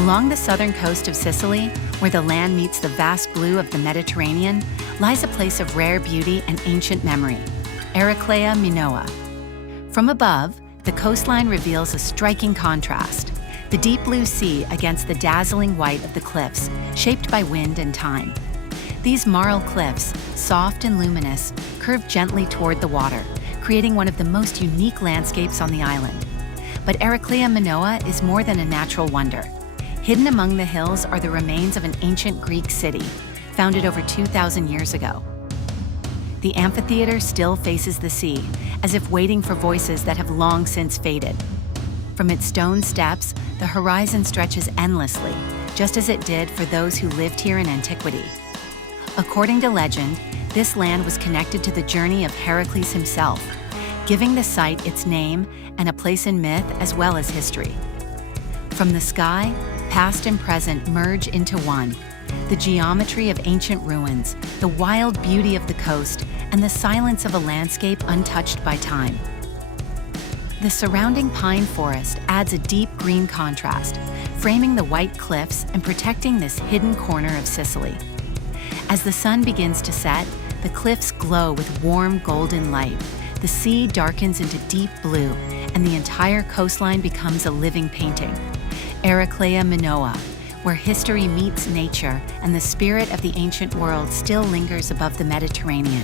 Along the southern coast of Sicily, where the land meets the vast blue of the Mediterranean, lies a place of rare beauty and ancient memory, Eraclea Minoa. From above, the coastline reveals a striking contrast, the deep blue sea against the dazzling white of the cliffs, shaped by wind and time. These marl cliffs, soft and luminous, curve gently toward the water, creating one of the most unique landscapes on the island. But Eraclea Minoa is more than a natural wonder. Hidden among the hills are the remains of an ancient Greek city, founded over 2,000 years ago. The amphitheater still faces the sea, as if waiting for voices that have long since faded. From its stone steps, the horizon stretches endlessly, just as it did for those who lived here in antiquity. According to legend, this land was connected to the journey of Heracles himself, giving the site its name and a place in myth as well as history. From the sky, past and present merge into one. The geometry of ancient ruins, the wild beauty of the coast, and the silence of a landscape untouched by time. The surrounding pine forest adds a deep green contrast, framing the white cliffs and protecting this hidden corner of Sicily. As the sun begins to set, the cliffs glow with warm golden light. The sea darkens into deep blue, and the entire coastline becomes a living painting. Eraclea Minoa, where history meets nature and the spirit of the ancient world still lingers above the Mediterranean.